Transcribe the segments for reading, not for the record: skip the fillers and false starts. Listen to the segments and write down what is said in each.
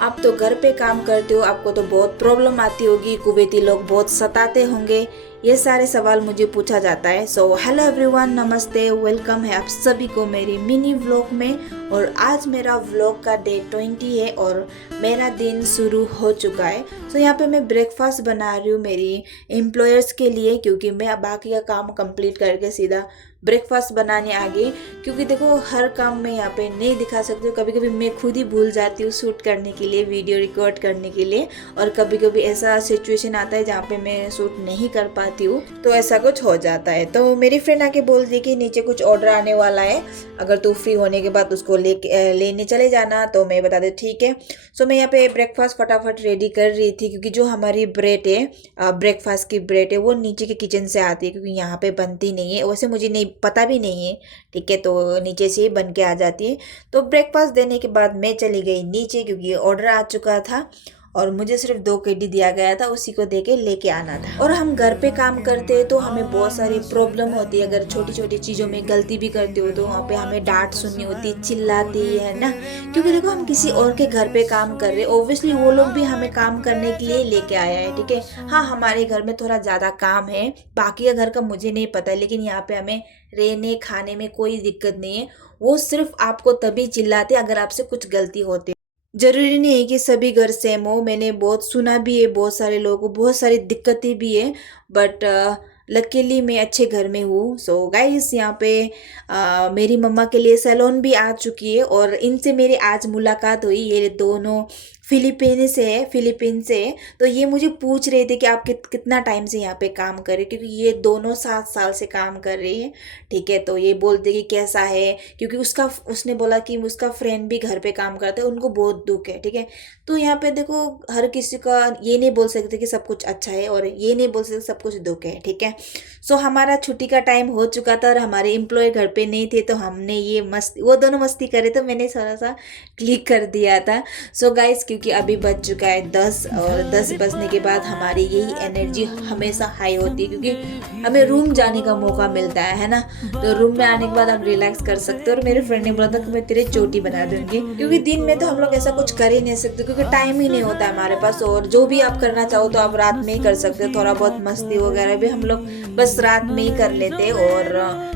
आप तो घर पे काम करते हो, आपको तो बहुत प्रॉब्लम आती होगी, कुवैती लोग बहुत सताते होंगे, ये सारे सवाल मुझे पूछा जाता है। सो हेलो एवरीवन, नमस्ते, वेलकम है आप सभी को मेरी मिनी व्लॉग में। और आज मेरा व्लॉग का डे 20 है और मेरा दिन शुरू हो चुका है। सो यहाँ पे मैं ब्रेकफास्ट बना रही हूँ मेरी एम्प्लॉयर्स के लिए, क्योंकि मैं बाकी का काम कंप्लीट करके सीधा ब्रेकफास्ट बनाने आ गई। क्योंकि देखो हर काम में यहाँ पे नहीं दिखा सकती हूँ, कभी कभी मैं खुद ही भूल जाती हूँ शूट करने के लिए, वीडियो रिकॉर्ड करने के लिए, और कभी कभी ऐसा सिचुएशन आता है जहाँ पे मैं शूट नहीं कर पाती हूँ, तो ऐसा कुछ हो जाता है। तो मेरी फ्रेंड आके बोल दी कि नीचे कुछ ऑर्डर आने वाला है, अगर तू फ्री होने के बाद उसको लेने चले जाना। तो मैं बता दे ठीक है। सो मैं यहाँ पे ब्रेकफास्ट फटाफट रेडी कर रही थी, क्योंकि जो हमारी ब्रेड है, ब्रेकफास्ट की ब्रेड है, वो नीचे के किचन से आती है, क्योंकि यहाँ पे बनती नहीं है। वैसे मुझे नहीं पता भी नहीं है, ठीक है, तो नीचे से ही बन के आ जाती है। तो ब्रेकफास्ट देने के बाद मैं चली गई नीचे, क्योंकि ऑर्डर आ चुका था और मुझे सिर्फ 2 केडी दिया गया था, उसी को दे के लेके आना था। और हम घर पे काम करते हैं तो हमें बहुत सारी प्रॉब्लम होती है। अगर छोटी छोटी चीज़ों में गलती भी करते हो तो वहाँ पे हमें डांट सुननी होती है, चिल्लाती है ना, क्योंकि देखो हम किसी और के घर पे काम कर रहे हैं, ऑब्वियसली वो लोग भी हमें काम करने के लिए लेके आया है, ठीक है। हाँ, हमारे घर में थोड़ा ज़्यादा काम है, बाकी का घर का मुझे नहीं पता, लेकिन यहाँ पे हमें रहने खाने में कोई दिक्कत नहीं है। वो सिर्फ आपको तभी चिल्लाते अगर आपसे कुछ गलती होती है। जरूरी नहीं है कि सभी घर सेम हो, मैंने बहुत सुना भी है, बहुत सारे लोगों को बहुत सारी दिक्कतें भी है, बट लकीली मैं अच्छे घर में हूँ। सो गाइस, यहाँ पे मेरी मम्मा के लिए सैलून भी आ चुकी है और इनसे मेरी आज मुलाकात हुई। ये दोनों फिलीपीन से है। तो ये मुझे पूछ रहे थे कि आप कितना टाइम से यहाँ पे काम कर रहे, क्योंकि ये दोनों 7 साल से काम कर रही है, ठीक है। तो ये बोलते कि कैसा है, क्योंकि उसने बोला कि उसका फ्रेंड भी घर पे काम करता है, उनको बहुत दुख है, ठीक है। तो यहाँ पे देखो हर किसी का ये नहीं बोल सकते कि सब कुछ अच्छा है, और ये नहीं बोल सकते सब कुछ दुख है, ठीक है। सो हमारा छुट्टी का टाइम हो चुका था और हमारे एम्प्लॉय घर पे नहीं थे, तो हमने ये मस्ती, वो दोनों मस्ती करे तो मैंने थोड़ा सा क्लिक कर दिया था। सो गाइस, क्योंकि अभी बज चुका है 10 और 10 बजने के बाद हमारी यही एनर्जी हमेशा हाई होती है, क्योंकि हमें रूम जाने का मौका मिलता है ना। तो रूम में आने के बाद आप रिलैक्स कर सकते हो। और मेरे फ्रेंड ने बोला था कि मैं तेरे चोटी बना दूंगी, क्योंकि दिन में तो हम लोग ऐसा कुछ कर ही नहीं सकते, क्योंकि टाइम ही नहीं होता हमारे पास। और जो भी आप करना चाहो तो आप रात में ही कर सकते हो, थोड़ा बहुत मस्ती वगैरह भी हम लोग बस रात में ही कर लेते। और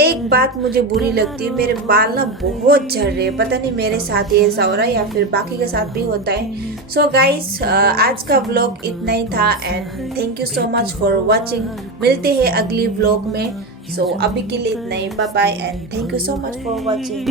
एक बात मुझे बुरी लगती है, मेरे बाल ना बहुत झड़ रहे हैं, पता नहीं मेरे साथ ही ऐसा हो रहा है या फिर बाकी के साथ भी होता है। सो गाइस, आज का व्लॉग इतना ही था and thank you so much for watching. मिलते हैं अगली व्लॉग में। सो अभी के लिए इतना ही, bye bye and thank you so much for watching.